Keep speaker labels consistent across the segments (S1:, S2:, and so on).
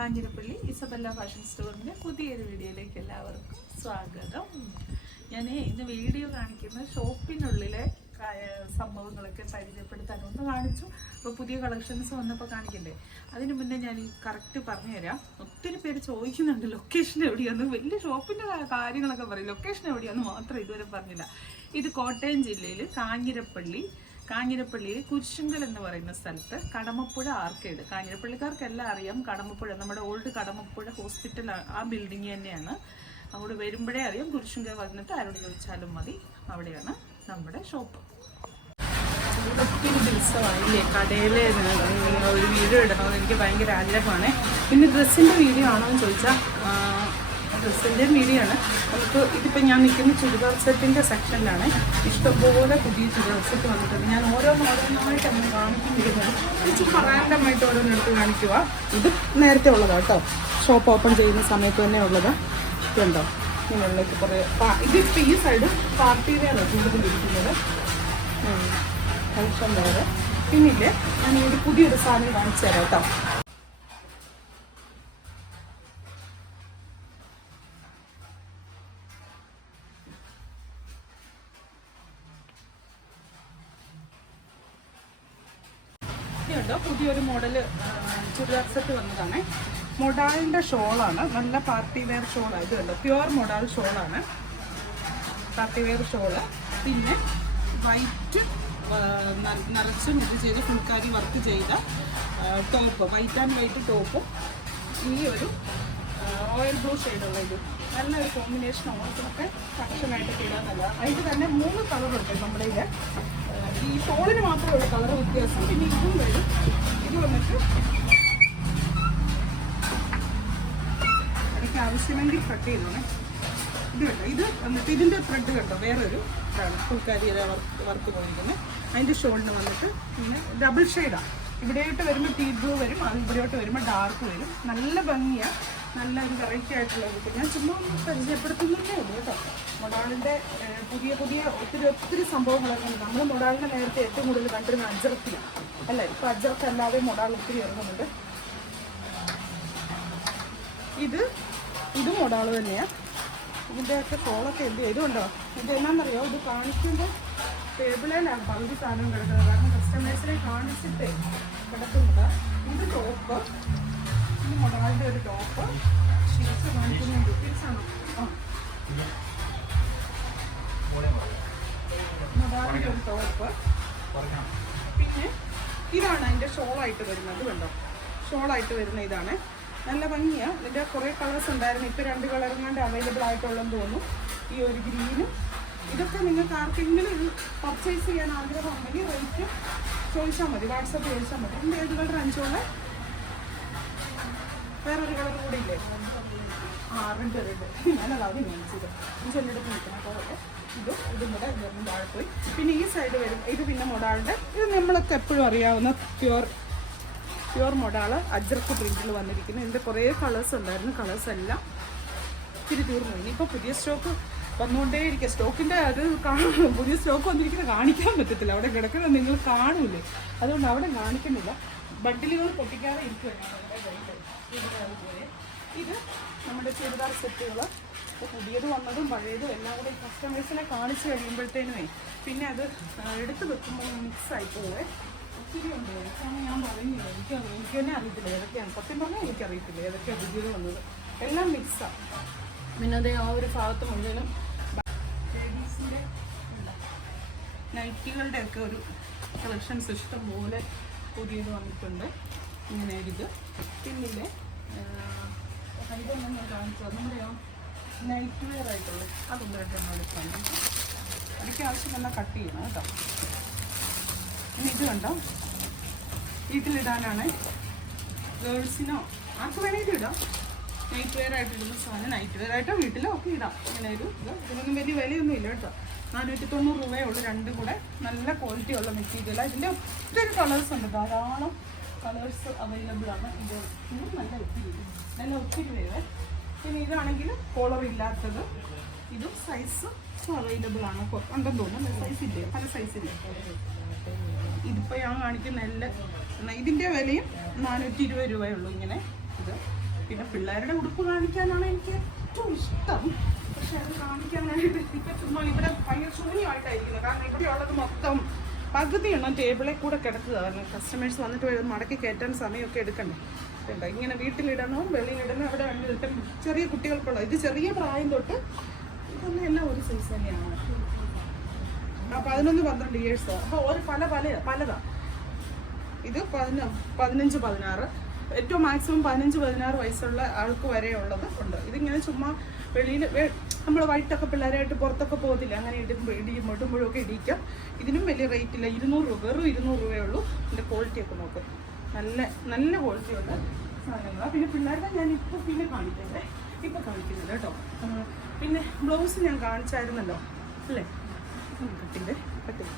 S1: Kanjirappally Isabella fashion സ്റ്റോറിന്റെ പുതിയൊരു വീഡിയോയിലേക്ക് എല്ലാവർക്കും സ്വാഗതം. ഞാൻ ഇന്ന് വീഡിയോ കാണിക്കുന്ന ഷോപ്പിനുള്ളിലെ സംഭവങ്ങളൊക്കെ പരിചയപ്പെടുത്താൻ ഒന്ന് കാണിച്ചു. അപ്പോൾ പുതിയ കളക്ഷൻസ് വന്നപ്പോൾ കാണിക്കണ്ടേ? അതിന് മുന്നേ ഞാൻ ഈ കറക്റ്റ് പറഞ്ഞുതരാം. ഒത്തിരി പേര് ചോദിക്കുന്നുണ്ട് ലൊക്കേഷൻ എവിടെയാന്ന്? വലിയ ഷോപ്പിന്റെ കാര്യങ്ങളൊക്കെ പറയും. ലൊക്കേഷൻ എവിടെയാന്ന് മാത്രം ഇതുവരെ പറഞ്ഞില്ല. ഇത് കോട്ടയം ജില്ലയിൽ കാഞ്ഞിരപ്പള്ളി കാഞ്ഞിരപ്പള്ളിയിൽ കുരിശുങ്കൽ എന്ന് പറയുന്ന സ്ഥലത്ത് കടമപ്പുഴ ആർക്കേഡ് കാഞ്ഞിരപ്പള്ളിക്കാർക്കെല്ലാം അറിയാം കടമപ്പുഴ നമ്മുടെ ഓൾഡ് കടമപ്പുഴ ഹോസ്പിറ്റൽ ആ- ബിൽഡിംഗ് തന്നെയാണ്. അവിടെ വരുമ്പോഴേ അറിയാം കുരിശുങ്കൽ വന്നിട്ട് ആരോട് ചോദിച്ചാലും മതി. അവിടെയാണ് നമ്മുടെ ഷോപ്പ്. ഒത്തിരി ദിവസമായില്ലേ കടയിൽ ഒരു വീഡിയോ ഇടണമെന്ന് എനിക്ക് ഭയങ്കര ആഗ്രഹമാണ്. പിന്നെ ഡ്രസ്സിന്റെ വീഡിയോ ആണോ എന്ന് ചോദിച്ചാൽ ഡ്രസ്സിന്റെ മീഡിയാണ്. നമുക്ക് ഇതിപ്പോൾ ഞാൻ നിൽക്കുന്ന ചുരിദാർ സെറ്റിന്റെ സെക്ഷനിലാണ്. ഇഷ്ടംപോലെ പുതിയ ചുരിദാർ സെറ്റ് വന്നിട്ടുണ്ട്. ഞാൻ ഓരോന്ന് ഓരോന്നായിട്ട് അങ്ങനെ കാണിക്കുന്നിരുന്നത് ഇച്ചിരി റാൻഡമായിട്ട് ഓരോന്നെടുത്ത് കാണിക്കുക ഇത് നേരത്തെ ഉള്ളതാണ് കേട്ടോ. ഷോപ്പ് ഓപ്പൺ ചെയ്യുന്ന സമയത്ത് തന്നെ ഉള്ളത്. ഇതുണ്ടോ? ഇങ്ങനെയുള്ളൊക്കെ കുറേ ഇത് ഇപ്പോൾ ഈ സൈഡ് പാർട്ടി വെയറാണ് ഇരിക്കുന്നത് കളക്ഷൻ വേറെ പിന്നില്ലേ? ഞാൻ ഒരു പുതിയൊരു സാധനം കാണിച്ചു തരാം കേട്ടോ. ഇതുണ്ടോ പുതിയൊരു മോഡൽ ചുരിദാർ സെറ്റ് വന്നതാണ്. മൊഡാലിന്റെ ഷോളാണ്. നല്ല പാർട്ടി വെയർ ഷോളാണ് ഇത് കണ്ടോ? പ്യുവർ മൊഡാൽ ഷോളാണ്. Party wear shawl. പിന്നെ വൈറ്റ് നിറച്ചും ഇത് ചെയ്ത് ഫുൾക്കാരി വർക്ക് ചെയ്ത ടോപ്പ് വൈറ്റ് ആൻഡ് വൈറ്റ് ടോപ്പും ഈ ഒരു ഓയിൽ ബ്ലൂ ഷെയ്ഡുള്ള ഇത്. നല്ലൊരു കോമ്പിനേഷൻ ഓർക്കൊക്കെ ഫംഗ്ഷനായിട്ടൊക്കെ ഇടാൻ നല്ല അതിൽ തന്നെ മൂന്ന് കളറുണ്ട് നമ്മുടെ ഇതിൽ ഈ ഷോളിന് മാത്രമേ ഉള്ളൂ കളർ വ്യത്യാസം പിന്നെ ഇതും വരും. ഇത് വന്നിട്ട് എനിക്ക് ആവശ്യമെങ്കിൽ കട്ട് ചെയ്തോണേ. ഇത് കേട്ടോ ഇത് വന്നിട്ട് ഇതിന്റെ ത്രെഡ് കേട്ടോ വേറൊരു ഇതാണ്. ഫുൾക്കാരി വർക്ക് പോയിരിക്കുന്നത് അതിന്റെ ഷോളിന് വന്നിട്ട് ഇങ്ങനെ ഡബിൾ ഷെയ്ഡാണ് ഇവിടെയോട്ട് വരുമ്പോൾ ടീ ബ്ലൂ വരും ഇവിടെയോട്ട് വരുമ്പോൾ ഡാർക്ക് വരും. നല്ല ഭംഗിയാണ് നല്ല ഒരു വെറൈറ്റി ആയിട്ടുള്ള ഒരു ഞാൻ ചുമ്മാ ഒന്ന് പരിചയപ്പെടുത്തുന്നതേ ഉള്ളൂ കേട്ടോ. മൊഡാളിന്റെ പുതിയ പുതിയ ഒത്തിരി ഒത്തിരി സംഭവങ്ങളൊക്കെ നമ്മൾ മൊഡാളിനെ നേരത്തെ ഏറ്റവും കൂടുതൽ കണ്ടിരുന്ന അജർത്തിയാണ് അല്ലേ? ഇപ്പോൾ അജർക്ക് അല്ലാതെ മൊഡാൾ ഒത്തിരി ഇറങ്ങുന്നുണ്ട്. ഇത് ഇത് മൊഡാൾ തന്നെയാണ് ഇതിന്റെയൊക്കെ കോളൊക്കെ എന്ത് ചെയ്തുണ്ടോ ഇത് എന്നാണെന്നറിയോ ഇത് കാണിക്കുമ്പോൾ ടേബിളിലാണ് പകുതി സാധനം കിടക്കുന്നത്. കാരണം കസ്റ്റമേഴ്സിനെ കാണിച്ചിട്ടേ കിടക്കുന്നത്. ഇത് ടോപ്പ്. ഈ മൊഡാളിന്റെ ഒരു ടോപ്പ് ഷീറ്റ്സ് കാണിക്കുന്ന ഡീറ്റെയിൽസാണോ ആ. മൊഡാളിന്റെ ഒരു ടോപ്പ് പിന്നെ ഇതാണ് അതിന്റെ ഷോളായിട്ട് വരുന്നത് കണ്ടോ? ഷോളായിട്ട് വരുന്ന ഇതാണ്. നല്ല ഭംഗിയാണ് ഇതിന്റെ കുറേ കളേഴ്സ് ഉണ്ടായിരുന്നു. ഇപ്പോൾ രണ്ട് കളറും അവൈലബിൾ ആയിട്ടുള്ളതെന്ന് തോന്നുന്നു. ഈ ഒരു ഗ്രീനും. ഇതൊക്കെ നിങ്ങൾക്ക് ആർക്കെങ്കിലും ഇത് പർച്ചേസ് ചെയ്യാൻ ആഗ്രഹമുണ്ടെങ്കിൽ റേറ്റ് ചോദിച്ചാൽ മതി. വാട്സപ്പ് ചോദിച്ചാൽ മതി. ഇതിന്റെ ഏത് കളർ അഞ്ചോള വേറൊരു കളർ കൂടെ ഇല്ലേ ആ റെഡ് റെഡ് ഞാനത് ചെല്ലെടുത്ത് നിൽക്കണം ഇത് കൂടെ ഇതൊന്നും താഴെ പോയി പിന്നെ ഈ സൈഡ് വരും. ഇത് പിന്നെ മൊഡാളുടെ ഇത് നമ്മളൊക്കെ എപ്പോഴും അറിയാവുന്ന പ്യുവർ പ്യുവർ മൊഡാൾ. അജ്രക്ക് പ്രിന്റിൽ വന്നിരിക്കുന്നു. ഇതിന്റെ കുറേ കളേഴ്സ് ഉണ്ടായിരുന്നു. കളേഴ്സ് എല്ലാം ഇത്തിരി തീർന്നു. ഇനിയിപ്പോൾ പുതിയ സ്റ്റോക്ക് വന്നുകൊണ്ടേ ഇരിക്കുക സ്റ്റോക്കിന്റെ അത് പുതിയ സ്റ്റോക്ക് വന്നിരിക്കുന്നത് കാണിക്കാൻ പറ്റത്തില്ല. അവിടെ കിടക്കുന്നത് നിങ്ങൾ കാണൂലേ. അതുകൊണ്ട് അവിടെ കാണിക്കുന്നില്ല. ബണ്ടിലുകൾ പൊട്ടിക്കാതെ ഇരിക്കുകയാണ്. ഇവിടെ. ഇത് നമ്മുടെ ചുരിദാർ സെറ്റുകൾ ഇപ്പോൾ പുതിയത് വന്നതും പഴയതും എല്ലാം കൂടി കസ്റ്റമേഴ്സിനെ കാണിച്ച് കഴിയുമ്പോഴത്തേനുമേ പിന്നെ അത് എടുത്തു വെക്കുമ്പോൾ മിക്സ് പോവേ ഒത്തിരി ഉണ്ട്? ഏതൊക്കെയാണ് ഞാൻ പറയുന്നില്ല എനിക്ക് എനിക്ക് തന്നെ അറിയത്തില്ല ഏതൊക്കെയാണ്. സത്യം പറഞ്ഞാൽ എനിക്കറിയത്തില്ല ഏതൊക്കെയാണ് പുതിയത് വന്നത്. എല്ലാം മിക്സാണ് പിന്നെ അതേ ആ ഒരു ഭാഗത്ത് മുഴുവനും ലേഡീസിന്റെ നൈറ്റികളുടെ ഒക്കെ ഒരു കളക്ഷൻസ് ഇഷ്ടം പോലെ പുതിയത് വന്നിട്ടുണ്ട്. ഇങ്ങനെ ഇത്. പിന്നില്ലേ? ഇതൊന്നും ഞാൻ കാണിച്ചു. നമ്മുടെ നൈറ്റ് വെയർ ആയിട്ടുള്ളത് അതൊന്നും രണ്ടെണ്ണം എടുക്കാൻ എനിക്ക് ആവശ്യം വന്നാൽ കട്ട് ചെയ്യണം കേട്ടോ. ഇനി ഇത് കണ്ടോ? വീട്ടിലിടാനാണ് ഗേൾസിനോ ആർക്ക് വേണമെങ്കിലും ഇടാം. നൈറ്റ് വെയർ ആയിട്ട് ഇടുന്ന സാധനം നൈറ്റ് വെയർ ആയിട്ടോ വീട്ടിലോ ഒക്കെ ഇടാം. ഇങ്ങനെ ഒരു ഇത്. ഇതിനൊന്നും വലിയ വിലയൊന്നും ഇല്ല കേട്ടോ. നാനൂറ്റി തൊണ്ണൂറ് രൂപയേ ഉള്ളൂ രണ്ടും കൂടെ. നല്ല ക്വാളിറ്റി ഉള്ള മെറ്റീരിയലാണ് ഇതിന്റെ ഒത്തിരി കളേഴ്സ് ഉണ്ട്. ധാരാളം കളേഴ്സ് അവൈലബിൾ ആണ്. ഇത് ഇതും നല്ല ഒത്തിരി നല്ല ഒത്തിരി വേറെ. പിന്നെ ഇതാണെങ്കിൽ കോളർ ഇല്ലാത്തത്. ഇതും സൈസ് അവൈലബിൾ ആണ്. ഉണ്ടെന്ന് തോന്നുന്നു. സൈസ് ഇല്ലേ? പല സൈസ് ഇല്ലേ? ഇതിപ്പോൾ ഞാൻ കാണിക്കുന്ന നല്ല ഇതിന്റെ വിലയും നാനൂറ്റി ഇരുപത് രൂപയുള്ളൂ ഇങ്ങനെ. ഇത് പിന്നെ പിള്ളേരുടെ ഉടുപ്പ് കാണിക്കാനാണ് എനിക്ക് ഏറ്റവും ഇഷ്ടം. പക്ഷെ അത് കാണിക്കാനായിട്ട് ഇപ്പം ഇവിടെ ഭയങ്കര ശൂന്യമായിട്ടായിരിക്കുന്നത് കാരണം ഇവിടെയുള്ളത് മൊത്തം പകുതി എണ്ണം ടേബിളിൽ കൂടെ കിടക്കുക. കാരണം കസ്റ്റമേഴ്സ് വന്നിട്ട് വരും മടക്കി കയറ്റാൻ സമയമൊക്കെ എടുക്കണ്ടേ. എന്താ ഇങ്ങനെ വീട്ടിലിടണോ വെളിയിലിടണോ അവിടെ വേണ്ടിയിട്ട് ചെറിയ കുട്ടികൾക്കുള്ള ഇത് ചെറിയ പ്രായം തൊട്ട് ഇതൊന്നും എല്ലാം ഒരു സൈസ് തന്നെയാണ്. ആ പതിനൊന്ന് പന്ത്രണ്ട് ഇയേഴ്സ് അപ്പോൾ ഒരു പല പല പലതാ. ഇത് പതിന പതിനഞ്ച് പതിനാറ്. ഏറ്റവും മാക്സിമം പതിനഞ്ച് പതിനാറ് വയസ്സുള്ള ആൾക്ക് വരെ ഉണ്ട്. ഇതിങ്ങനെ ചുമ്മാ വെളിയിൽ നമ്മൾ വൈകിട്ടൊക്കെ പിള്ളേരായിട്ട് പുറത്തൊക്കെ പോകത്തില്ല. അങ്ങനെ ഇടുമ്പോൾ ഇടിയും ഇടുമ്പോഴൊക്കെ ഇടിക്കാം ഇതിനും വലിയ റേറ്റ് ഇല്ല. ഇരുന്നൂറ് രൂപ വെറും ഇരുന്നൂറ് രൂപയേ ഉള്ളൂ. ഇതിന്റെ ക്വാളിറ്റി ഒക്കെ നോക്കും. നല്ല നല്ല ക്വാളിറ്റി ഉള്ള സാധനങ്ങളാണ് പിന്നെ പിള്ളേരുടെ ഞാൻ ഇപ്പോൾ പിന്നെ കാണിക്കണ്ടേ ഇപ്പോൾ കാണിക്കുന്നില്ല കേട്ടോ. പിന്നെ ബ്ലൗസ് ഞാൻ കാണിച്ചായിരുന്നല്ലോ. അല്ലേ? കട്ടിന്റെ കട്ടില്ല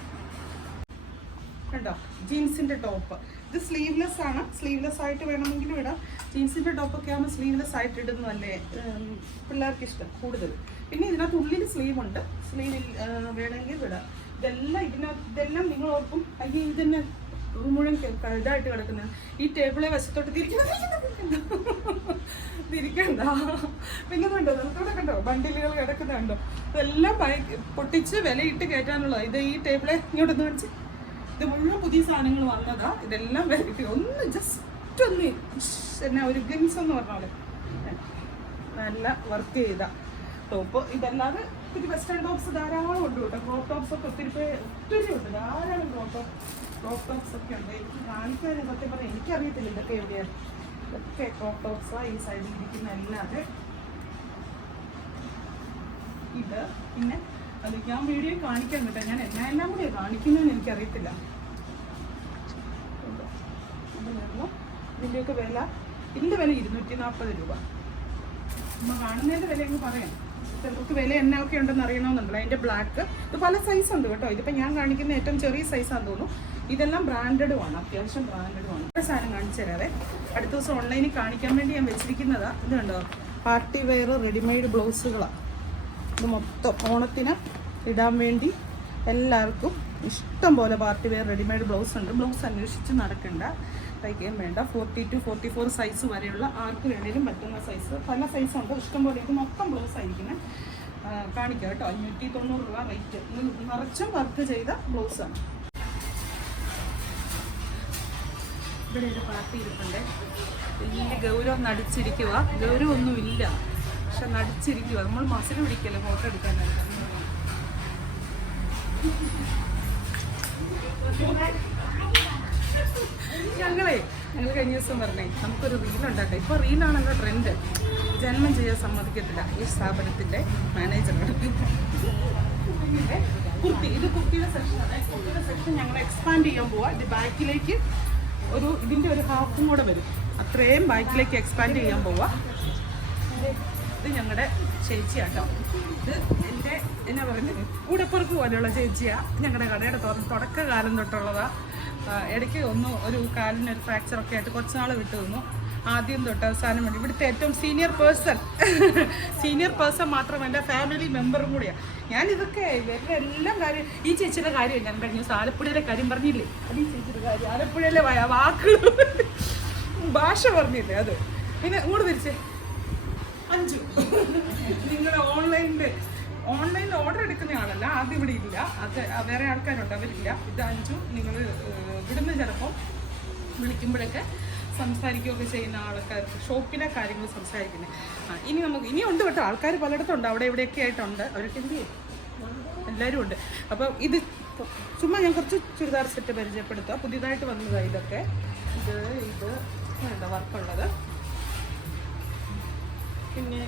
S1: കണ്ടോ? ജീൻസിന്റെ ടോപ്പ്. ഇത് സ്ലീവ്ലെസ് ആണ്. സ്ലീവ്ലെസ് ആയിട്ട് വേണമെങ്കിലും ഇടാം. ജീൻസിന്റെ ടോപ്പ് ഒക്കെ ആകുമ്പോൾ സ്ലീവ്ലെസ് ആയിട്ട് ഇടുന്നതല്ലേ? പിള്ളേർക്ക് ഇഷ്ടം കൂടുതൽ. പിന്നെ ഇതിനകത്ത് ഉള്ളിൽ സ്ലീവ് ഉണ്ട്. സ്ലീവിൽ വേണമെങ്കിൽ വിടാം ഇതെല്ലാം ഇതിനകത്ത് ഇതെല്ലാം നിങ്ങൾ ഓർക്കും. അയ്യോ ഇതിന് മുഴുവൻ ഇതായിട്ട് കിടക്കുന്നത്. ഈ ടേബിളെ വശത്തോട്ട് തിരിക്കണം തിരിക്കണ്ട. പിന്നെ കണ്ടോ? നമുക്കിവിടെ കണ്ടോ? ബണ്ടിലുകൾ കിടക്കുന്നുണ്ടോ ഇതെല്ലാം പൊട്ടിച്ച് വിലയിട്ട് കയറ്റാനുള്ളതാണ് ഇത് ഈ ടേബിളെ ഇങ്ങോട്ടൊന്ന് കാണിച്ച്. ഇത് മുഴുവൻ പുതിയ സാധനങ്ങൾ വന്നതാ. ഇതെല്ലാം വെറൈറ്റി ഒന്ന് ജസ്റ്റ് ഒന്ന് എന്നാ ഒരു ഗിൻസ് എന്ന് പറഞ്ഞാൽ നല്ല വർക്ക് ചെയ്ത. ടോപ്പ് ഇതല്ലാതെ ഒത്തിരി വെസ്റ്റേൺ ടോപ്സ് ധാരാളം ഉണ്ട് കേട്ടോ. ക്രോപ്പ് ടോപ്സ് ഒക്കെ ഒത്തിരി ഒത്തിരി ഉണ്ട്. ധാരാളം ക്രോപ്പ് ക്രോപ്പ് ടോപ്സ് ഒക്കെ ഉണ്ട്. എനിക്ക് കാണിക്കാൻ സത്യം പറഞ്ഞാൽ എനിക്കറിയത്തില്ല ഇതൊക്കെ എവിടെയാണ് ഇതൊക്കെ ക്രോപ്പ് ടോപ്സാണ് ഈ സൈഡിൽ ഇരിക്കുന്ന അല്ലാതെ. ഇത് പിന്നെ അത് ഞാൻ വീഡിയോ കാണിക്കാൻ കേട്ടോ ഞാൻ എന്നാ എല്ലാം കൂടി കാണിക്കുന്നതെന്ന് എനിക്കറിയത്തില്ല ഇത് ഇത് വെള്ളം ഇതിന്റെയൊക്കെ വില ഇതിന്റെ വില ഇരുന്നൂറ്റി നാൽപ്പത് രൂപ. നമ്മൾ കാണുന്നതിന്റെ വില അങ്ങ് പറയാം. ചിലർക്ക് വില എന്നൊക്കെ ഉണ്ടെന്ന് അറിയണമെന്നുണ്ടല്ലോ. അതിന്റെ ബ്ലാക്ക് ഇത് പല സൈസ് ഉണ്ട് കേട്ടോ. ഇതിപ്പോൾ ഞാൻ കാണിക്കുന്ന ഏറ്റവും ചെറിയ സൈസാന്ന് തോന്നുന്നു. ഇതെല്ലാം ബ്രാൻഡഡുമാണ് അത്യാവശ്യം ബ്രാൻഡഡുമാണ് ഒരു സാധനം കാണിച്ചു തരാവേ. അടുത്ത ദിവസം ഓൺലൈനിൽ കാണിക്കാൻ വേണ്ടി ഞാൻ വെച്ചിരിക്കുന്നതാ. ഇത് കണ്ടോ? പാർട്ടി വെയർ റെഡിമെയ്ഡ് ബ്ലൗസുകളാണ് ഇത് മൊത്തം ഓണത്തിന് ഇടാൻ വേണ്ടി എല്ലാവർക്കും ഇഷ്ടം പോലെ പാർട്ടി വെയർ റെഡിമെയ്ഡ് ബ്ലൗസ് ഉണ്ട് ബ്ലൗസ് അന്വേഷിച്ച് നടക്കണ്ട. തയ്ക്കുകയും വേണ്ട. Forty two forty four size വരെയുള്ള ആർക്ക് വേണേലും പറ്റുന്ന സൈസ് പല ഇഷ്ടം പോലെ ഇത് മൊത്തം ബ്ലൗസ് ആയിരിക്കുന്നത് കാണിക്കാം കേട്ടോ. അഞ്ഞൂറ്റി തൊണ്ണൂറ് രൂപ റേറ്റ് നിറച്ചും വർക്ക് ചെയ്ത ബ്ലൗസാണ് ഇവിടെ ഒരു പാർട്ടി ഇരിപ്പുണ്ട്. വലിയ ഗൗരവം നടിച്ചിരിക്കുക ഗൗരവമൊന്നും ഇല്ല. പക്ഷെ നടിച്ചിരിക്കുക നമ്മൾ മസിൽ പിടിക്കല്ലേ ഫോട്ടോ എടുക്കാനായിട്ട്. ഞങ്ങളെ ഞങ്ങൾ കഴിഞ്ഞ ദിവസം പറഞ്ഞേ നമുക്കൊരു റീൽ ഉണ്ടാക്കാം. ഇപ്പോൾ റീലാണല്ലോ ട്രെൻഡ് ജന്മം ചെയ്യാൻ സമ്മതിക്കത്തില്ല. ഈ സ്ഥാപനത്തിന്റെ മാനേജറാണ് കുർത്തി ഇത് കുർത്തിയുടെ സെക്ഷനാണ് കുർത്തിയുടെ സെക്ഷൻ ഞങ്ങൾ എക്സ്പാൻഡ് ചെയ്യാൻ പോവാ. ഇത് ബാക്കിലേക്ക് ഒരു ഇതിന്റെ ഒരു ഹാഫും കൂടെ വരും. അത്രയും ബാക്കിലേക്ക് എക്സ്പാൻഡ് ചെയ്യാൻ പോവാ. ഇത് ഞങ്ങളുടെ ചേച്ചിയാട്ടോ. ഇത് എന്റെ എന്നാ പറയുന്നത് കൂടപ്പുറക്ക് പോലെയുള്ള ചേച്ചിയാണ് ഞങ്ങളുടെ കടയുടെ തുടക്കകാലം തൊട്ടുള്ളതാ. ആ, ഇടയ്ക്ക് ഒന്ന് ഒരു കാലിന് ഒരു ഫ്രാക്ചർ ഒക്കെ ആയിട്ട് കുറച്ച് നാൾ വിട്ടു നിന്നു. ആദ്യം തൊട്ട് അവസാനം വേണ്ടി ഇവിടുത്തെ ഏറ്റവും സീനിയർ പേഴ്സൺ സീനിയർ പേഴ്സൺ മാത്രമല്ല ഫാമിലി മെമ്പറും കൂടിയാണ് ഞാൻ ഇതൊക്കെ ഇവരുടെ എല്ലാം കാര്യം ഈ ചേച്ചിയുടെ കാര്യം ഞാൻ കഴിഞ്ഞ ദിവസം ആലപ്പുഴയിലെ കാര്യം പറഞ്ഞില്ലേ? അത് ഈ ചേച്ചിയുടെ കാര്യം. ആലപ്പുഴയിലെ വാക്കുകൾ ഭാഷ പറഞ്ഞില്ലേ അത്? പിന്നെ ഇങ്ങോട്ട് തിരിച്ചേ. അഞ്ചു. നിങ്ങളുടെ ഓൺലൈനിൽ ഓൺലൈനിൽ ഓർഡർ എടുക്കുന്ന ആളല്ല ആദ്യം ഇവിടെ ഇല്ല. അത് വേറെ ആൾക്കാരുണ്ട് അവരില്ല. ഇത് അഞ്ചു നിങ്ങൾ ഇവിടുന്ന് ചിലപ്പോൾ വിളിക്കുമ്പോഴൊക്കെ സംസാരിക്കുകയൊക്കെ ചെയ്യുന്ന ആൾക്കാർക്ക് ഷോപ്പിലെ കാര്യങ്ങൾ സംസാരിക്കുന്നത് ഇനി നമുക്ക് ഇനി ഉണ്ട് കേട്ടോ. ആൾക്കാർ പലയിടത്തും ഉണ്ട്. അവിടെ ഇവിടെയൊക്കെ ആയിട്ടുണ്ട്. അവരൊക്കെ എന്ത് ചെയ്യും? എല്ലാവരും ഉണ്ട്. അപ്പോൾ ഇത് ചുമ്മാ ഞാൻ കുറച്ച് ചുരിദാർ സെറ്റ് പരിചയപ്പെടുത്തുക പുതിയതായിട്ട് വന്നതാണ് ഇതൊക്കെ. ഇത് ഇത് വേണ്ട വർക്കുള്ളത് പിന്നെ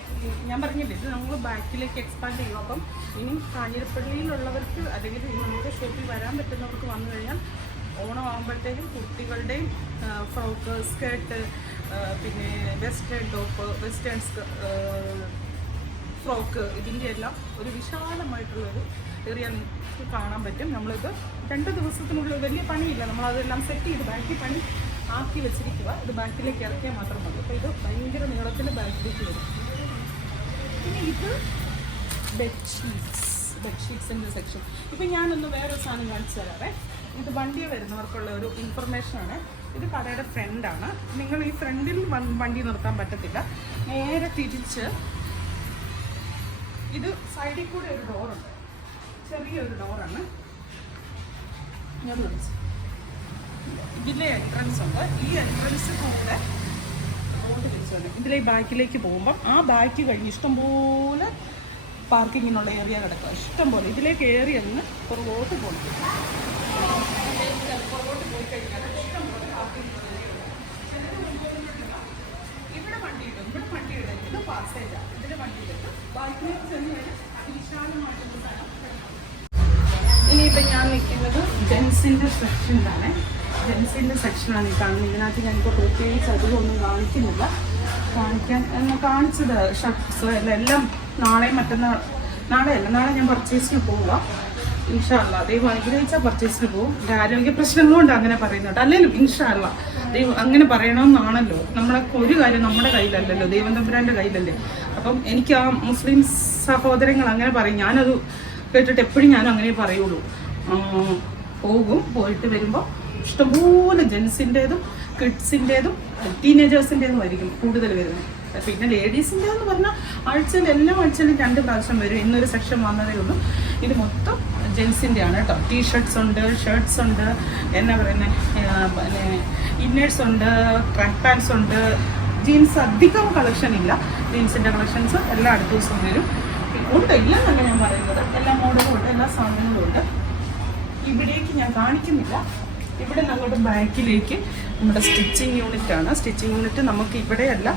S1: ഞാൻ പറഞ്ഞില്ലേ ഇത് നമ്മൾ ബാക്കിലേക്ക് എക്സ്പാൻഡ് ചെയ്യും. അപ്പം ഇനി കാഞ്ഞിരപ്പള്ളിയിലുള്ളവർക്ക് അല്ലെങ്കിൽ നമുക്ക് ഷോപ്പിൽ വരാൻ പറ്റുന്നവർക്ക് വന്നു കഴിഞ്ഞാൽ ഓണം ആകുമ്പോഴത്തേക്കും കുട്ടികളുടെയും ഫ്രോക്ക് സ്കേർട്ട് പിന്നെ വെസ്റ്റേൺ ടോപ്പ് വെസ്റ്റേൺ ഫ്രോക്ക് ഇതിന്റെ എല്ലാം ഒരു വിശാലമായിട്ടുള്ളൊരു ഏറിയ കാണാൻ പറ്റും. നമ്മളിത് രണ്ട് ദിവസത്തിനുള്ളിൽ വലിയ പണിയില്ല. നമ്മളതെല്ലാം സെറ്റ് ചെയ്ത് ബാക്കി പണി ആക്കി വെച്ചിരിക്കുക. ഇത് ബാക്കിലേക്ക് ഇറക്കിയാൽ മാത്രം മതി. അപ്പോൾ ഇത് ഭയങ്കര നീളത്തിൽ ബാക്കിലേക്ക് വരും. പിന്നെ ഇത് ബെഡ്ഷീറ്റ്സ് ബെഡ്ഷീറ്റ്സിന്റെ സെക്ഷൻ ഇപ്പം ഞാനൊന്ന് വേറൊരു സാധനം കാണിച്ചു തരാവേ. ഇത് വണ്ടി വരുന്നവർക്കുള്ള ഒരു ഇൻഫർമേഷൻ ആണ്. ഇത് കടയുടെ ഫ്രണ്ടാണ് നിങ്ങൾ ഈ ഫ്രണ്ടിൽ വണ്ടി നിർത്താൻ പറ്റത്തില്ല. നേരെ തിരിച്ച് ഇത് സൈഡിൽ കൂടെ ഒരു ഡോറുണ്ട് ചെറിയൊരു ഡോറാണ് ഞാൻ വിളിച്ചു ഇതിലെ എൻട്രൻസ് ഉണ്ട്. ഈ എൻട്രൻസ് കൂടെ റോഡ് തിരിച്ചുണ്ട് ഇതിലെ ബാക്കിലേക്ക് പോകുമ്പം ആ ബാക്ക് കഴിഞ്ഞ് ഇഷ്ടംപോലെ പാർക്കിങ്ങിനുള്ള ഏരിയ കിടക്കുക ഇഷ്ടംപോലെ. ഇതിലേക്ക് ഏറി അങ്ങ് പുറകോട്ട് പുറകോട്ട് പോയി ഇവിടെ വണ്ടി ഇടും. വണ്ടി ഇടും. ഇത് ഇനിയിപ്പോൾ ഞാൻ നിൽക്കുന്നത് ജെൻസിന്റെ സെക്ഷനിലാണ് ജെൻസിന്റെ സെക്ഷനാണ് ഈ കാണുന്നത്. ഇതിനകത്ത് ഞാനിപ്പോൾ പ്രത്യേകിച്ച് അധികം ഒന്നും കാണിക്കുന്നില്ല. കാണിക്കാൻ എന്നെ കാണിച്ചത് ഷർട്ട്സ് എല്ലാം നാളെ മറ്റന്നാൾ നാളെ അല്ല നാളെ ഞാൻ പർച്ചേസിന് പോവുക ഇൻഷാല്ല ദൈവം അനുഗ്രഹിച്ചാൽ പർച്ചേസിന് പോകും എന്റെ ആരോഗ്യ പ്രശ്നങ്ങൾ കൊണ്ട് അങ്ങനെ പറയുന്നുണ്ട് അല്ലെങ്കിലും ഇൻഷാല്ല ദൈവം അങ്ങനെ പറയണമെന്നാണല്ലോ. നമ്മളെ ഒരു കാര്യം നമ്മുടെ കയ്യിലല്ലല്ലോ. ദൈവം തമ്പുരാന്റെ കയ്യിലല്ലേ. അപ്പം എനിക്ക് ആ മുസ്ലിം സഹോദരങ്ങൾ അങ്ങനെ പറയും. ഞാനത് കേട്ടിട്ട് എപ്പോഴും ഞാനും അങ്ങനെ പറയുള്ളൂ. പോകും പോയിട്ട് വരുമ്പോൾ ഇഷ്ടംപോലെ ജെൻസിന്റെതും കിഡ്സിന്റെതും ടീനേജേഴ്സിന്റെതും ആയിരിക്കും കൂടുതൽ വരുന്നത്. പിന്നെ ലേഡീസിന്റെ എന്ന് പറഞ്ഞാൽ ആഴ്ചയിൽ എല്ലാ ആഴ്ചയിലും രണ്ട് പ്രാവശ്യം വരും. ഇന്നൊരു സെക്ഷൻ വന്നതേ ഉള്ളൂ. ഇത് മൊത്തം ജെൻസിന്റെ ആണ് കേട്ടോ. ടീ ഷർട്ട്സ് ഉണ്ട് ഷർട്ട്സ് ഉണ്ട് എന്നാ പിന്നെ ഇന്നേഴ്സ് ഉണ്ട് ട്രാക്ക് പാൻസ് ഉണ്ട്. ജീൻസ് അധികം കളക്ഷൻ ഇല്ല. ജീൻസിന്റെ കളക്ഷൻസ് എല്ലാ അടുത്ത ദിവസം വരും. ഉണ്ട് എല്ലാം തന്നെ ഞാൻ പറയുന്നത്. എല്ലാ മോഡലും ഉണ്ട് എല്ലാ സാധനങ്ങളും ഉണ്ട്. ഇവിടേക്ക് ഞാൻ കാണിക്കുന്നില്ല. ഇവിടെ നമ്മുടെ ബാക്കിലേക്ക് നമ്മുടെ സ്റ്റിച്ചിങ് യൂണിറ്റ് ആണ്. സ്റ്റിച്ചിങ് യൂണിറ്റ് നമുക്ക് ഇവിടെയല്ല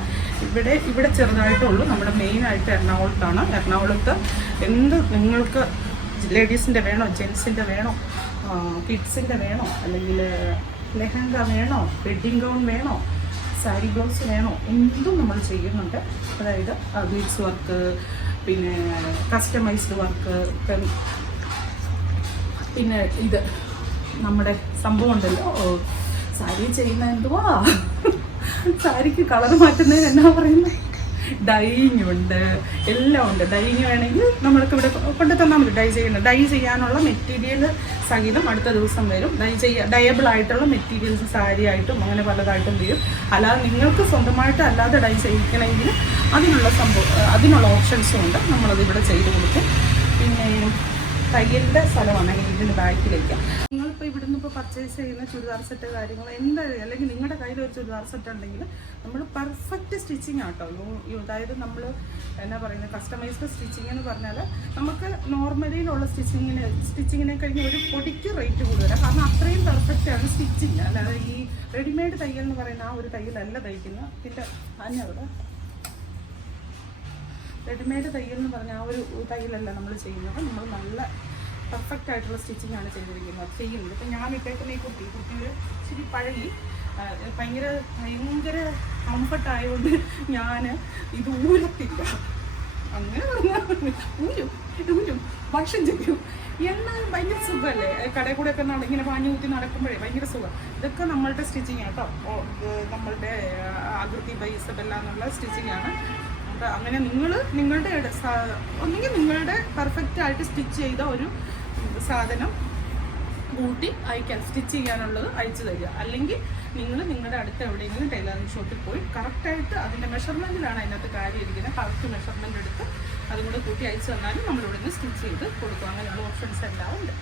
S1: ഇവിടെ ഇവിടെ ചെറുതായിട്ടുള്ളൂ. നമ്മുടെ മെയിൻ ആയിട്ട് എറണാകുളത്താണ് എറണാകുളത്ത് എന്ത് നിങ്ങൾക്ക് ലേഡീസിന്റെ വേണോ ജെൻസിന്റെ വേണോ കിഡ്സിന്റെ വേണോ അല്ലെങ്കിൽ ലെഹങ്ക വേണോ വെഡ്ഡിങ് ഗൗൺ വേണോ സാരി ബ്ലൗസ് വേണോ എന്തും നമ്മൾ ചെയ്യുന്നുണ്ട്. അതായത് ബീഡ്സ് വർക്ക് പിന്നെ കസ്റ്റമൈസ്ഡ് വർക്ക് പിന്നെ ഇത്. നമ്മുടെ സംഭവം ഉണ്ടല്ലോ സാരി ചെയ്യുന്ന എന്തുവാ? സാരിക്ക് കളർ മാറ്റുന്നതിന് എന്നാ പറയുന്നത് ഡൈയിങ് ഉണ്ട്. എല്ലാം ഉണ്ട്. ഡൈയിങ് വേണമെങ്കിൽ നമ്മൾക്ക് ഇവിടെ കൊണ്ട് തന്നാൽ മതി. ഡൈ ചെയ്യണം ഡൈ ചെയ്യാനുള്ള മെറ്റീരിയൽ സഹിതം അടുത്ത ദിവസം വരും. ഡൈ ചെയ്യ ഡയബിൾ ആയിട്ടുള്ള മെറ്റീരിയൽസ് സാരി ആയിട്ടും അങ്ങനെ പലതായിട്ടും വരും. അല്ലാതെ നിങ്ങൾക്ക് സ്വന്തമായിട്ട് അല്ലാതെ ഡൈ ചെയ്യിക്കണമെങ്കിൽ അതിനുള്ള സംഭവം അതിനുള്ള ഓപ്ഷൻസും ഉണ്ട്. നമ്മളത് ഇവിടെ ചെയ്ത് കൊടുക്കും. തയ്യലിന്റെ സ്ഥലമാണ് ഇതിന് നിങ്ങൾ നിങ്ങളിപ്പോൾ ഇവിടുന്ന് ഇപ്പോൾ പർച്ചേസ് ചെയ്യുന്ന ചുരിദാർ സെറ്റ് കാര്യങ്ങൾ എന്താ അല്ലെങ്കിൽ നിങ്ങളുടെ കയ്യിൽ ഒരു ചുരിദാർ സെറ്റ് ഉണ്ടെങ്കിൽ നമ്മൾ പെർഫെക്റ്റ് സ്റ്റിച്ചിങ് ആട്ടോ. അതായത് നമ്മൾ എന്നാ പറയുന്നത് കസ്റ്റമൈസ്ഡ് സ്റ്റിച്ചിങ് എന്ന് പറഞ്ഞാൽ നമുക്ക് നോർമലിയിലുള്ള സ്റ്റിച്ചിങ്ങിന് സ്റ്റിച്ചിങ്ങിനെ കഴിഞ്ഞ് ഒരു പൊടിക്ക് റേറ്റ് കൂടുതലാണ് കാരണം അത്രയും പെർഫെക്റ്റ് ആണ് സ്റ്റിച്ചിങ് അല്ലാതെ ഈ റെഡിമെയ്ഡ് തയ്യൽ എന്ന് പറയുന്ന ആ ഒരു തയ്യലല്ല തയ്ക്കുന്നത്. പിന്നെ തന്നെ അവിടെ റെഡിമെയ്ഡ് തയ്യൽ എന്ന് പറഞ്ഞാൽ ആ ഒരു തയ്യലല്ല നമ്മൾ ചെയ്യുന്നത്. നമ്മൾ നല്ല പെർഫെക്റ്റ് ആയിട്ടുള്ള സ്റ്റിച്ചിങ് ആണ് ചെയ്തിരിക്കുന്നത്. ചെയ്യുന്നത്. ഇപ്പം ഞാൻ ഇട്ടേക്കുന്ന ഈ കുട്ടി കുട്ടി ഒരു ഇച്ചിരി പഴകി ഭയങ്കര ഭയങ്കര കംഫർട്ട് ആയതുകൊണ്ട് ഞാൻ ഇത് ഊരത്തില്ല. അങ്ങനെ പറഞ്ഞാൽ ഊരും ഊരും ഭക്ഷണം ചെയ്യും. എന്നാൽ ഭയങ്കര സുഖമല്ലേ കടയിൽ കൂടെ ഒക്കെ നട ഇങ്ങനെ പാഞ്ഞു കുത്തി നടക്കുമ്പോഴേ ഭയങ്കര സുഖം. ഇതൊക്കെ നമ്മളുടെ സ്റ്റിച്ചിങ് കേട്ടോ നമ്മളുടെ ആകൃതി ബൈസബല്ല എന്നുള്ള സ്റ്റിച്ചിങ് ആണ്. അങ്ങനെ നിങ്ങൾ നിങ്ങളുടെ ഒന്നുകിൽ നിങ്ങളുടെ പെർഫെക്റ്റ് ആയിട്ട് സ്റ്റിച്ച് ചെയ്ത ഒരു സാധനം കൂട്ടി അയക്കാൻ സ്റ്റിച്ച് ചെയ്യാനുള്ളത് അയച്ചു തരിക. അല്ലെങ്കിൽ നിങ്ങൾ നിങ്ങളുടെ അടുത്ത് എവിടെയെങ്കിലും ടൈലറിംഗ് ഷോപ്പിൽ പോയി കറക്റ്റായിട്ട് അതിന്റെ മെഷർമെന്റിലാണ് അതിനകത്ത് കാര്യം ഇരിക്കുന്നത്. കറക്റ്റ് മെഷർമെന്റ് എടുത്ത് അതും കൂടെ കൂട്ടി അയച്ചു തന്നാലും നമ്മൾ ഇവിടെ നിന്ന് സ്റ്റിച്ച് ചെയ്ത് കൊടുക്കും. അങ്ങനെയുള്ള ഓപ്ഷൻസ് എല്ലാം ഉണ്ട്.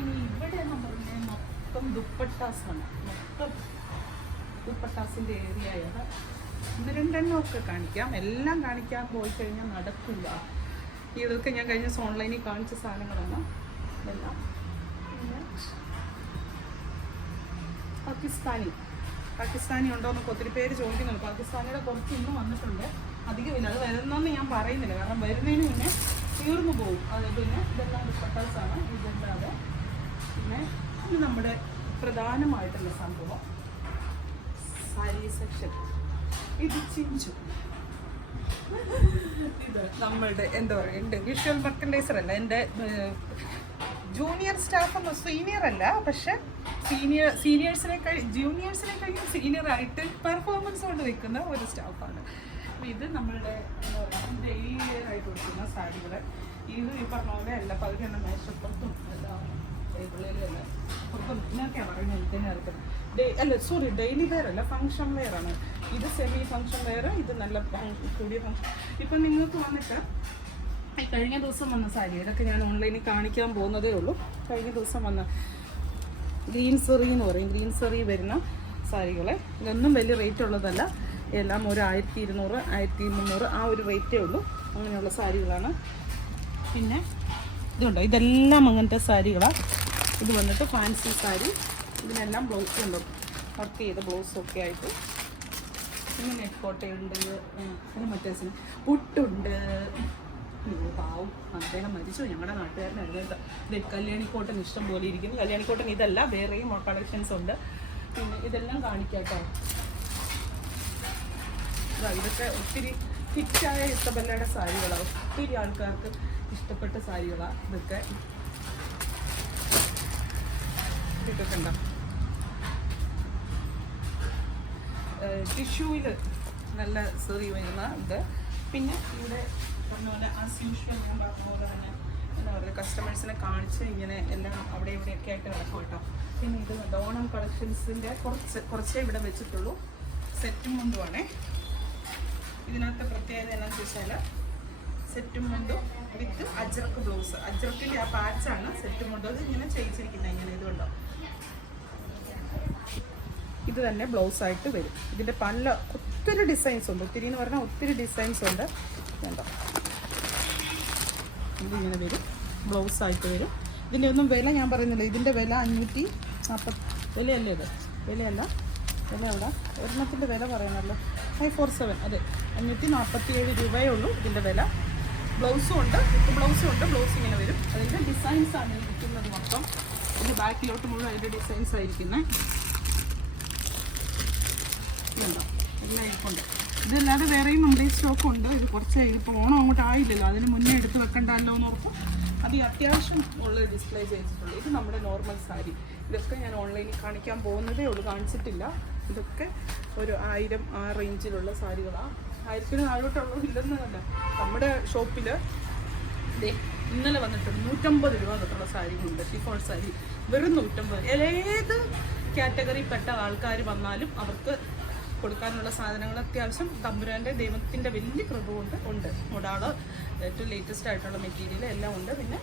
S1: ഇനി ഇവിടെ നമ്മളുടെ മൊത്തം ദുപ്പട്ടാസാണ് മൊത്തം ദുപ്പട്ടാസിന്റെ ഏരിയയാണ്. ഇത് രണ്ടെണ്ണമൊക്കെ കാണിക്കാം. എല്ലാം കാണിക്കാൻ പോയി കഴിഞ്ഞാൽ നടക്കില്ല. ഇതൊക്കെ ഞാൻ കഴിഞ്ഞ ദിവസം ഓൺലൈനിൽ കാണിച്ച സാധനങ്ങളാണ്. എല്ലാം പാകിസ്ഥാനി. പാകിസ്ഥാനി ഉണ്ടോ എന്നൊക്കെ ഒത്തിരി പേര് ചോദിക്കുന്നുണ്ട്. പാകിസ്ഥാനിയുടെ കുറച്ച് ഇന്ന് വന്നിട്ടുണ്ട്. അധികമില്ല അത് വരുന്നെന്ന് ഞാൻ പറയുന്നില്ല. കാരണം വരുന്നതിന് മുന്നേ തീർന്നു പോകും അത് പിന്നെ ഇതെല്ലാം ദുപ്പട്ടാസാണ് ഇതല്ലാതെ പിന്നെ നമ്മുടെ പ്രധാനമായിട്ടുള്ള സംഭവം. സാരി സെക്ഷൻ ഇത് ചിഞ്ചു. ഇത് നമ്മളുടെ എന്താ പറയുക എന്റെ വിഷ്വൽ മെർക്കൻഡൈസർ അല്ല എന്റെ ജൂനിയർ സ്റ്റാഫ് ഒന്നും സീനിയർ അല്ല പക്ഷെ സീനിയർ സീനിയേഴ്സിനെ കഴി ജൂനിയേഴ്സിനെ കഴിയും സീനിയർ ആയിട്ട് പെർഫോമൻസ് കൊണ്ട് നിൽക്കുന്ന ഒരു സ്റ്റാഫാണ് ഇത് നമ്മളുടെ ഡെയിലി വെയർ ആയിട്ട് കൊടുക്കുന്ന സാരികൾ ഇത് ഈ പറഞ്ഞ പോലെ അല്ല പകുതി എണ്ണം മേശപ്പുറത്തും എല്ലാം ടേബിളിലും എല്ലാം പുറത്തും ഇതിനൊക്കെയാണ് പറയുന്നത് ഇതിനെ ഇറക്കും അല്ല സോറി ഡെയിലി വെയർ അല്ല ഫങ്ഷൻ വെയർ ആണ്. ഇത് സെമി ഫങ്ഷൻ വെയർ ഇത് നല്ല കൂടിയ ഫങ്ഷൻ ഇപ്പം നിങ്ങൾക്ക് വന്നിട്ട് കഴിഞ്ഞ ദിവസം വന്ന സാരി ഇതൊക്കെ ഞാൻ ഓൺലൈനിൽ കാണിക്കാൻ പോകുന്നതേ ഉള്ളൂ. കഴിഞ്ഞ ദിവസം വന്ന ഗ്രീൻ സെറി എന്ന് പറയും. ഗ്രീൻ സെറി വരുന്ന സാരികളെ. ഇതൊന്നും വലിയ റേറ്റ് ഉള്ളതല്ല. എല്ലാം ഒരു ആയിരത്തി ഇരുന്നൂറ് ആയിരത്തി മുന്നൂറ് ആ ഒരു റേറ്റേ ഉള്ളൂ. അങ്ങനെയുള്ള സാരികളാണ്. പിന്നെ ഇതുണ്ടോ? ഇതെല്ലാം അങ്ങനത്തെ സാരികളാണ് ഇത് വന്നിട്ട് ഫാൻസി സാരി ഇതിനെല്ലാം ബ്ലൗസ് ഉണ്ട്. വർക്ക് ചെയ്ത ബ്ലൗസൊക്കെ ആയിട്ട് പിന്നെ നെറ്റ് കോട്ടയുണ്ട് പിന്നെ മറ്റേ പുട്ടുണ്ട്. പാവും. അദ്ദേഹം മരിച്ചു. ഞങ്ങളുടെ നാട്ടുകാരനായിരുന്നു ഇത് കല്യാണിക്കോട്ടൻ ഇഷ്ടം പോലെ ഇരിക്കുന്നു. കല്യാണിക്കോട്ടൻ ഇതല്ല വേറെയും കളക്ഷൻസ് ഉണ്ട്. പിന്നെ ഇതെല്ലാം കാണിക്കാട്ടോ. ഇതാ, ഇതൊക്കെ ഒത്തിരി ഹിറ്റായ ഇഷ്ടബല്ലയുടെ സാരികളാണ് ഒത്തിരി ആൾക്കാർക്ക് ഇഷ്ടപ്പെട്ട സാരികളാണ് ഇതൊക്കെ. ഇതൊക്കെ കണ്ടോ? ടിഷ്യൂവിൽ നല്ല സെറി വരുന്ന ഉണ്ട് പിന്നെ ഇവിടെ പറഞ്ഞ പോലെ ആസ് യൂഷ്വൽ ഞാൻ പറഞ്ഞ പോലെ തന്നെ എന്താ പറയുക കസ്റ്റമേഴ്സിനെ കാണിച്ച് ഇങ്ങനെ എല്ലാം അവിടെ ഇവിടെയൊക്കെ ആയിട്ട് നടക്കും കേട്ടോ. പിന്നെ ഇത് ഡോണം കളക്ഷൻസിന്റെ കുറച്ച് കുറച്ചേ ഇവിടെ വെച്ചിട്ടുള്ളൂ. സെറ്റും മുണ്ടുമാണേ ഇതിനകത്ത് പ്രത്യേകത എന്നാന്ന് വെച്ചാൽ സെറ്റും മുണ്ടും വിത്ത് അജ്രക്ക് ബ്ലൗസ്. അജ്രക്കിന്റെ ആ പാച്ചാണ് സെറ്റും മുണ്ടും. അത് ഇങ്ങനെ ചെയ്യിച്ചിരിക്കുന്നത് ഇങ്ങനെ ഇതുണ്ടോ ഇത് തന്നെ ബ്ലൗസ് ആയിട്ട് വരും. ഇതിന്റെ പല ഒത്തിരി ഡിസൈൻസ് ഉണ്ട്. ഒത്തിരി എന്ന് പറഞ്ഞാൽ ഒത്തിരി ഡിസൈൻസ് ഉണ്ട്. വേണ്ട ഇതിങ്ങനെ വരും. ബ്ലൗസ് ആയിട്ട് വരും. ഇതിന്റെ ഒന്നും വില ഞാൻ പറയുന്നില്ല. ഇതിന്റെ വില അഞ്ഞൂറ്റി നാൽപ്പത് വിലയല്ലേ ഇത്? വിലയല്ല. വില എവിടെ? ഒരെണ്ണത്തിന്റെ വില പറയണമല്ലോ ഫൈവ് ഫോർ സെവൻ. അതെ. അഞ്ഞൂറ്റി നാൽപ്പത്തി ഏഴ് രൂപയേ ഉള്ളൂ ഇതിന്റെ വില. ബ്ലൗസും ഉണ്ട്. ബ്ലൗസും ഉണ്ട്. ബ്ലൗസ് ഇങ്ങനെ വരും. അതിന്റെ ഡിസൈൻസ് ആണ് ഇരിക്കുന്നത് മൊത്തം. ഇതിന്റെ ബാക്കിലോട്ട് മുഴുവൻ അതിന്റെ ഡിസൈൻസ് ആയിരിക്കുന്നത് ഇതുണ്ടോ എല്ലാം ഇതല്ലാതെ വേറെയും നമ്മുടെ ഈ സ്റ്റോക്ക് ഉണ്ട് ഇത് കുറച്ച് ഇപ്പോൾ ഓണം അങ്ങോട്ട് ആയില്ലല്ലോ. അതിന് മുന്നേ എടുത്ത് വെക്കണ്ടല്ലോ എന്ന് ഓർക്കും അത് അത്യാവശ്യം ഉള്ള ഡിസ്പ്ലേ ചെയ്തിട്ടുള്ളൂ. ഇത് നമ്മുടെ നോർമൽ സാരി ഇതൊക്കെ ഞാൻ ഓൺലൈനിൽ കാണിക്കാൻ പോകുന്നതേ ഉള്ളൂ. കാണിച്ചിട്ടില്ല. ഇതൊക്കെ ഒരു ആയിരം ആ റേഞ്ചിലുള്ള സാരികളാണ് ആയിരത്തിന് താഴോട്ടുള്ളത് ഇല്ലെന്നല്ല നമ്മുടെ ഷോപ്പിൽ ഇന്നലെ വന്നിട്ടുണ്ട് നൂറ്റമ്പത് രൂപ തൊട്ടുള്ള സാരികളുണ്ട്. ഷിഫോൺ സാരി വെറും നൂറ്റമ്പത്. ഏത് കാറ്റഗറിപ്പെട്ട ആൾക്കാർ വന്നാലും അവർക്ക് കൊടുക്കാനുള്ള സാധനങ്ങൾ അത്യാവശ്യം തമ്പുരാന്റെ ദൈവത്തിന്റെ വലിയ കൃപ കൊണ്ട് ഉണ്ട്. മുടാൾ ഏറ്റവും ലേറ്റസ്റ്റ് ആയിട്ടുള്ള മെറ്റീരിയൽ എല്ലാം ഉണ്ട്. പിന്നെ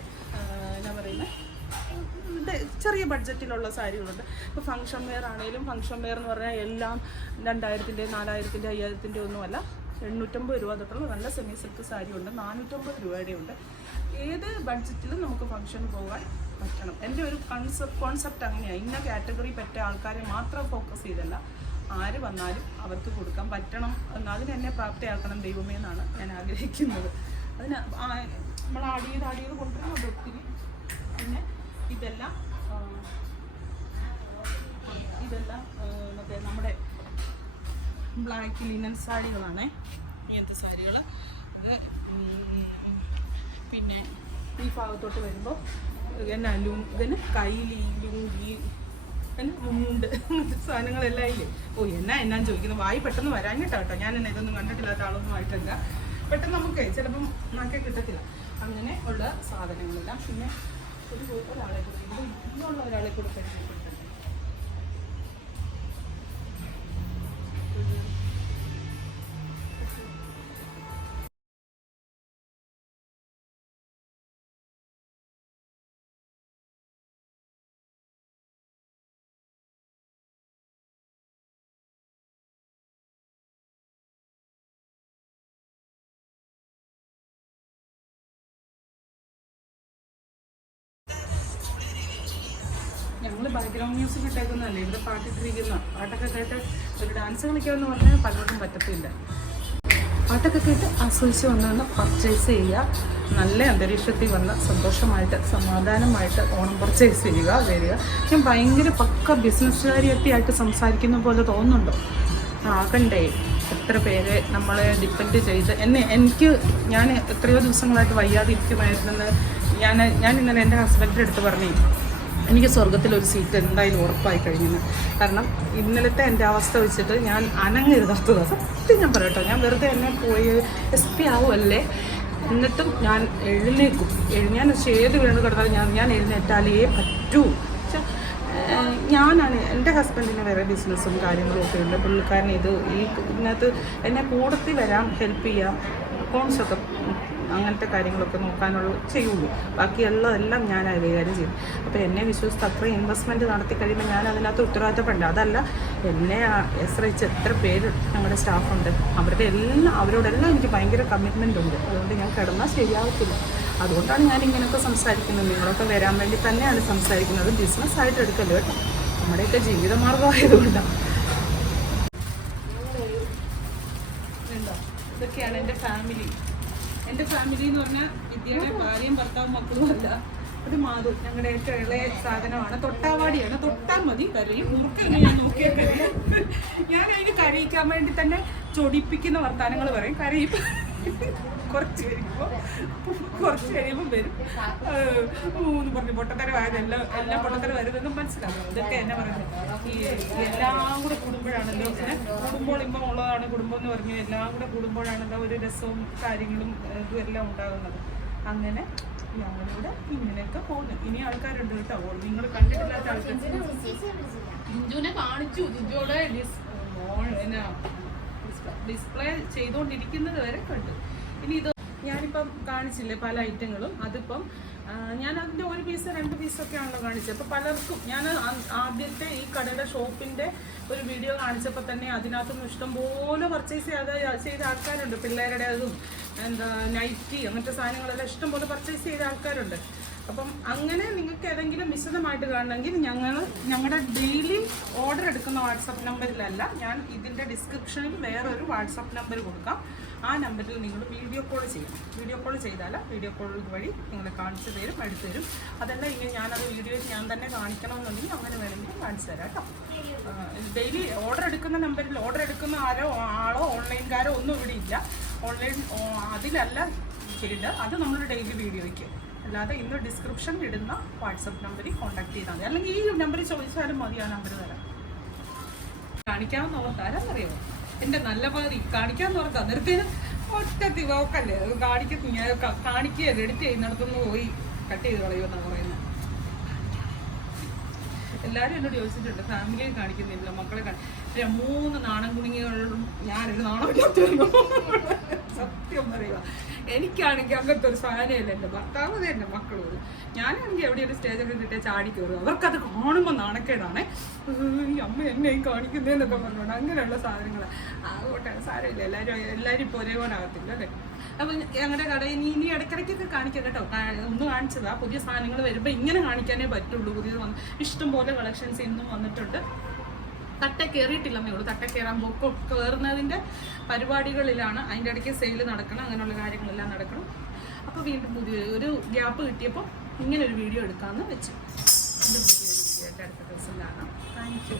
S1: എന്നാ പറയുന്നത് ചെറിയ ബഡ്ജറ്റിലുള്ള സാരികളുണ്ട്. ഇപ്പോൾ ഫംഗ്ഷൻ വെയർ ആണെങ്കിലും ഫംഗ്ഷൻ വെയർ എന്ന് പറഞ്ഞാൽ എല്ലാം രണ്ടായിരത്തിന്റെ നാലായിരത്തിന്റെ അയ്യായിരത്തിന്റെ ഒന്നുമല്ല. എണ്ണൂറ്റമ്പത് രൂപ തൊട്ടുള്ള നല്ല സെമി സിൽക്ക് സാരി ഉണ്ട്. നാനൂറ്റമ്പത് രൂപയുടെ ഉണ്ട്. ഏത് ബഡ്ജറ്റിലും നമുക്ക് ഫംഗ്ഷന് പോകാൻ പറ്റണം. എന്റെ ഒരു കൺസെപ്റ്റ് കോൺസെപ്റ്റ് അങ്ങനെയാണ് ഇന്ന കാറ്റഗറി പറ്റിയ ആൾക്കാരെ മാത്രം ഫോക്കസ് ചെയ്തല്ല. ആര് വന്നാലും അവർക്ക് കൊടുക്കാൻ പറ്റണം എന്ന് അതിനെന്നെ പ്രാപ്തിയാക്കണം ദൈവമേ എന്നാണ് ഞാൻ ആഗ്രഹിക്കുന്നത്. അതിന് നമ്മൾ ആഡ് ചെയ്ത് കൊണ്ടുവരാൻ അത് ഒത്തിരി. പിന്നെ ഇതെല്ലാം ഇതെല്ലാം മറ്റേ നമ്മുടെ ബ്ലാക്ക് ലിനൻ സാരികളാണ്. ഇങ്ങനത്തെ സാരികൾ ഇത് പിന്നെ ഈ ഭാഗത്തോട്ട് വരുമ്പോൾ എന്നാ ലുങ്കന് കൈലി ലുങ്കി മുണ്ട് സാധനങ്ങളെല്ലാം ഇല്ലേ? ഓ എന്നാ എന്നാ ചോദിക്കുന്നത് വായി പെട്ടെന്ന് വരാൻ കേട്ടോ കേട്ടോ. ഞാൻ എന്നെ ഇതൊന്നും കണ്ടിട്ടില്ലാത്ത ആളൊന്നും ആയിട്ടില്ല. പെട്ടെന്ന് നമുക്ക് ചിലപ്പം നാക്കെ കിട്ടത്തില്ല. അങ്ങനെ ഉള്ള സാധനങ്ങളെല്ലാം പിന്നെ ഒരു ഒരാളെ കൂടി ഇന്നുള്ള ഒരാളെ കൂടി ഞങ്ങൾ ബാക്ക്ഗ്രൗണ്ട് മ്യൂസിക് ഇട്ടേക്കുന്നതല്ലേ? ഇവിടെ പാട്ടിട്ടിരിക്കുന്ന പാട്ടൊക്കെ കേട്ട് ഒരു ഡാൻസ് കളിക്കാമെന്ന് പറഞ്ഞാൽ പലർക്കും പറ്റത്തില്ല. പാട്ടൊക്കെ കേട്ട് ആസ്വദിച്ച് വന്നാണ് പർച്ചേസ് ചെയ്യുക. നല്ല അന്തരീക്ഷത്തിൽ വന്ന് സന്തോഷമായിട്ട് സമാധാനമായിട്ട് ഓണം പർച്ചേസ് ചെയ്യുക വരിക. ഞാൻ ഭയങ്കര പക്ക ബിസിനസ്സുകാരിയൊക്കെ ആയിട്ട് സംസാരിക്കുന്ന പോലെ തോന്നുന്നുണ്ടോ? ആകണ്ടേ എത്ര പേരെ നമ്മളെ ഡിപ്പെൻഡ് ചെയ്ത്. എന്നെ എനിക്ക് ഞാൻ എത്രയോ ദിവസങ്ങളായിട്ട് വയ്യാതിരിക്കുമായിരുന്നെന്ന് ഞാൻ ഞാൻ ഇന്നലെ എന്റെ ഹസ്ബൻഡിന്റെ അടുത്ത് പറഞ്ഞു എനിക്ക് സ്വർഗത്തിൽ ഒരു സീറ്റ് എന്തായാലും ഉറപ്പായി കഴിഞ്ഞു കാരണം ഇന്നലത്തെ എന്റെ അവസ്ഥ വെച്ചിട്ട് ഞാൻ അനങ്ങരുതാത്തതാണ് സത്യം ഞാൻ പറയട്ടോ ഞാൻ വെറുതെ എന്നെ പോയി എസ് പി ആവുമല്ലേ എന്നിട്ടും ഞാൻ എഴുന്നേക്കും എഴു- ഞാൻ ഏത് വീണ് കിടന്നാലും ഞാൻ ഞാൻ എഴുന്നേറ്റാലേ പറ്റൂ. പക്ഷെ ഞാനാണ് എന്റെ ഹസ്ബൻഡിന് വേറെ ബിസിനസ്സും കാര്യങ്ങളും ഒക്കെ ഉണ്ട്. പുള്ളിക്കാരൻ ഇത് ഈ ഇതിനകത്ത് എന്നെ കൂടത്തിൽ വരാം ഹെൽപ്പ് ചെയ്യാം. അക്കൗണ്ട്സൊക്കെ അങ്ങനത്തെ കാര്യങ്ങളൊക്കെ നോക്കാനുള്ള ചെയ്യുള്ളൂ. ബാക്കിയുള്ളതെല്ലാം ഞാൻ കൈകാര്യം ചെയ്യും. അപ്പോൾ എന്നെ വിശ്വസിച്ച് അത്ര ഇൻവെസ്റ്റ്മെന്റ് നടത്തി കഴിയുമ്പോൾ ഞാൻ അതിനകത്ത് ഉത്തരവാദിത്തപ്പെടേണ്ട. അതല്ല എന്നെ ആശ്രയിച്ച് എത്ര പേര് ഞങ്ങളുടെ സ്റ്റാഫുണ്ട് അവരുടെ എല്ലാം അവരോടെല്ലാം എനിക്ക് ഭയങ്കര കമ്മിറ്റ്മെന്റ് ഉണ്ട്. അതുകൊണ്ട് ഞാൻ കിടന്നാൽ ശരിയാവത്തില്ല. അതുകൊണ്ടാണ് ഞാൻ ഇങ്ങനെയൊക്കെ സംസാരിക്കുന്നത്. നിങ്ങളൊക്കെ വരാൻ വേണ്ടി തന്നെയാണ് സംസാരിക്കുന്നത്. ബിസിനസ്സായിട്ട് എടുക്കല്ലോ കേട്ടോ? നമ്മുടെയൊക്കെ ജീവിതമാർഗമായതുകൊണ്ടാണ് ഉണ്ടോ? ഇതൊക്കെയാണ് എന്റെ ഫാമിലി ഫാമിലി എന്ന് പറഞ്ഞാൽ വിദ്യയുടെ ഭാര്യയും ഭർത്താവും മക്കളും അല്ല. അത് മാധു ഞങ്ങളുടെ ഏറ്റവും ഇളയ സാധനമാണ്. തൊട്ടാവാടിയാണ്. തൊട്ടാൽ മതി കരയും. മുറുക്കല്ല ഞാൻ നോക്കിയത് ഞാൻ അതിന് കരയിക്കാൻ വേണ്ടി തന്നെ ചൊടിപ്പിക്കുന്ന വർത്തമാനങ്ങൾ പറയും. കരയും. കുറച്ച് വരുമ്പോ കുറച്ച് കഴിയുമ്പോൾ വരും. മൂന്ന് പറഞ്ഞു പൊട്ടത്തര ആയത് എല്ലാം എല്ലാം പൊട്ടത്തരം വരുമെന്നും മനസ്സിലാവും ഇതൊക്കെ എന്നെ പറയുന്നത്. ഈ എല്ലാം കൂടെ കൂടുമ്പോഴാണല്ലോ പിന്നെ കുടുംബം ഇമ്പം ഉള്ളതാണ് കുടുംബം എന്ന് പറഞ്ഞു എല്ലാം കൂടെ കൂടുമ്പോഴാണല്ലോ ഒരു രസവും കാര്യങ്ങളും ഇതും എല്ലാം ഉണ്ടാകുന്നത്. അങ്ങനെ ഞങ്ങളിവിടെ ഇങ്ങനെയൊക്കെ പോകുന്നു. ഇനി ആൾക്കാരുണ്ട് കേട്ടോ. നിങ്ങൾ കണ്ടിട്ടില്ലാത്ത ആൾക്കാർ. ജിജുവിനെ കാണിച്ചു. ജിജുവിടെ ഡിസ്പ്ലേ ചെയ്തുകൊണ്ടിരിക്കുന്നത് വരെ കണ്ടു. ഇനി ഇത് ഞാനിപ്പം കാണിച്ചില്ലേ പല ഐറ്റങ്ങളും. അതിപ്പം ഞാൻ അതിന്റെ ഒരു പീസ് രണ്ട് പീസൊക്കെ ആണല്ലോ കാണിച്ചത്. അപ്പോൾ പലർക്കും ഞാൻ ആദ്യത്തെ ഈ കടയുടെ ഷോപ്പിന്റെ ഒരു വീഡിയോ കാണിച്ചപ്പോൾ തന്നെ അതിനകത്തുനിന്ന് ഇഷ്ടംപോലെ പർച്ചേസ് ചെയ്ത ചെയ്ത ആൾക്കാരുണ്ട്. പിള്ളേരുടെ അതും എന്താ നൈറ്റി അങ്ങനത്തെ സാധനങ്ങളെല്ലാം ഇഷ്ടംപോലെ പർച്ചേസ് ചെയ്ത ആൾക്കാരുണ്ട്. അപ്പം അങ്ങനെ നിങ്ങൾക്ക് ഏതെങ്കിലും വിശദമായിട്ട് കാണണമെങ്കിൽ ഞങ്ങൾ ഞങ്ങളുടെ ഡെയിലി ഓർഡർ എടുക്കുന്ന വാട്സപ്പ് നമ്പറിലല്ല ഞാൻ ഇതിന്റെ ഡിസ്ക്രിപ്ഷനിൽ വേറൊരു വാട്സപ്പ് നമ്പർ കൊടുക്കാം. ആ നമ്പറിൽ നിങ്ങൾ വീഡിയോ കോൾ ചെയ്യണം. വീഡിയോ കോൾ ചെയ്താൽ വീഡിയോ കോൾ വഴി നിങ്ങളെ കാണിച്ചു തരും എടുത്തു തരും. അതല്ല ഇനി ഞാനത് വീഡിയോയിൽ ഞാൻ തന്നെ കാണിക്കണമെന്നുണ്ടെങ്കിൽ അങ്ങനെ വേണമെങ്കിൽ കാണിച്ചു തരാം കേട്ടോ. ഡെയിലി ഓർഡർ എടുക്കുന്ന നമ്പറിൽ ഓർഡർ എടുക്കുന്ന ആരോ ആളോ ഓൺലൈൻകാരോ ഒന്നും ഇവിടെ ഇല്ല. ഓൺലൈൻ അതിലല്ല ചെയ്യേണ്ടത് അത് നമ്മൾ ഡെയിലി വീഡിയോയ്ക്ക് അല്ലാതെ ഇന്ന് ഡിസ്ക്രിപ്ഷൻ ഇടുന്ന വാട്സപ്പ് നമ്പറിൽ കോൺടാക്ട് ചെയ്താൽ മതി. അല്ലെങ്കിൽ ഈ നമ്പർ ചോദിച്ചാലും മതി ആ നമ്പർ തരാം. കാണിക്കാമെന്ന് ഓർത്ത് ആരാന്നറിയോ എന്റെ നല്ല പാതി കാണിക്കാമെന്ന് ഓർത്ത് അന്നേരത്തേന് ഒറ്റ ദിവക്കല്ലേ കാണിക്കുന്നു കാണിക്കുക എഡിറ്റ് ചെയ്യുന്നിടത്തുനിന്ന് പോയി. കട്ട് ചെയ്ത് കളയുമെന്നാണ് പറയുന്നത് എല്ലാവരും എന്നോട് ചോദിച്ചിട്ടുണ്ട് ഫാമിലിയെ കാണിക്കുന്നില്ല മക്കളെ കാണിക്കും മൂന്ന് നാണം കുണിങ്ങികളും ഞാനൊരു നാണം സത്യം പറയുക എനിക്കാണെങ്കിൽ അങ്ങനത്തെ ഒരു സാധനമല്ല എന്റെ ഭർത്താവ് അതെ എന്റെ മക്കളോട് ഞാനാണെങ്കിൽ എവിടെ ഒരു സ്റ്റേജൊക്കെ കിട്ടിയ ചാടി കയറും അവർക്കത് കാണുമ്പോൾ നാണക്കേടാണ്. അമ്മ എന്നെ കാണിക്കുന്നതെന്നൊക്കെ പറഞ്ഞോണ്ട് അങ്ങനെയുള്ള സാധനങ്ങൾ ആകോട്ടെ സാരമില്ല. എല്ലാവരും എല്ലാവരും ഇപ്പോൾ ഒരേപോലെ ആകത്തില്ല അല്ലേ? അപ്പം ഞങ്ങളുടെ കടയിൽ നീ ഇനി ഇടയ്ക്കിടയ്ക്കൊക്കെ കാണിക്കാം കേട്ടോ. ഒന്ന് കാണിച്ചതാ. പുതിയ സാധനങ്ങൾ വരുമ്പോൾ ഇങ്ങനെ കാണിക്കാനേ പറ്റുള്ളൂ. പുതിയത് വന്ന് ഇഷ്ടംപോലെ കളക്ഷൻസ് ഇന്നും വന്നിട്ടുണ്ട്. തട്ട കയറിയിട്ടില്ലെന്നേ ഉള്ളൂ. തട്ട കയറാൻ ബൊക്കെ കയറുന്നതിന്റെ പരിപാടികളിലാണ് അതിന്റെ ഇടയ്ക്ക് സെയിൽ നടക്കണം അങ്ങനെയുള്ള കാര്യങ്ങളെല്ലാം നടക്കണം. അപ്പോൾ വീണ്ടും പുതിയ ഒരു ഗ്യാപ്പ് കിട്ടിയപ്പോൾ ഇങ്ങനെ ഒരു വീഡിയോ എടുക്കാമെന്ന് വെച്ചു. വീണ്ടും പുതിയൊരു വീഡിയോ ആയിട്ട് അടുത്ത ദിവസം കാണാം. Thank you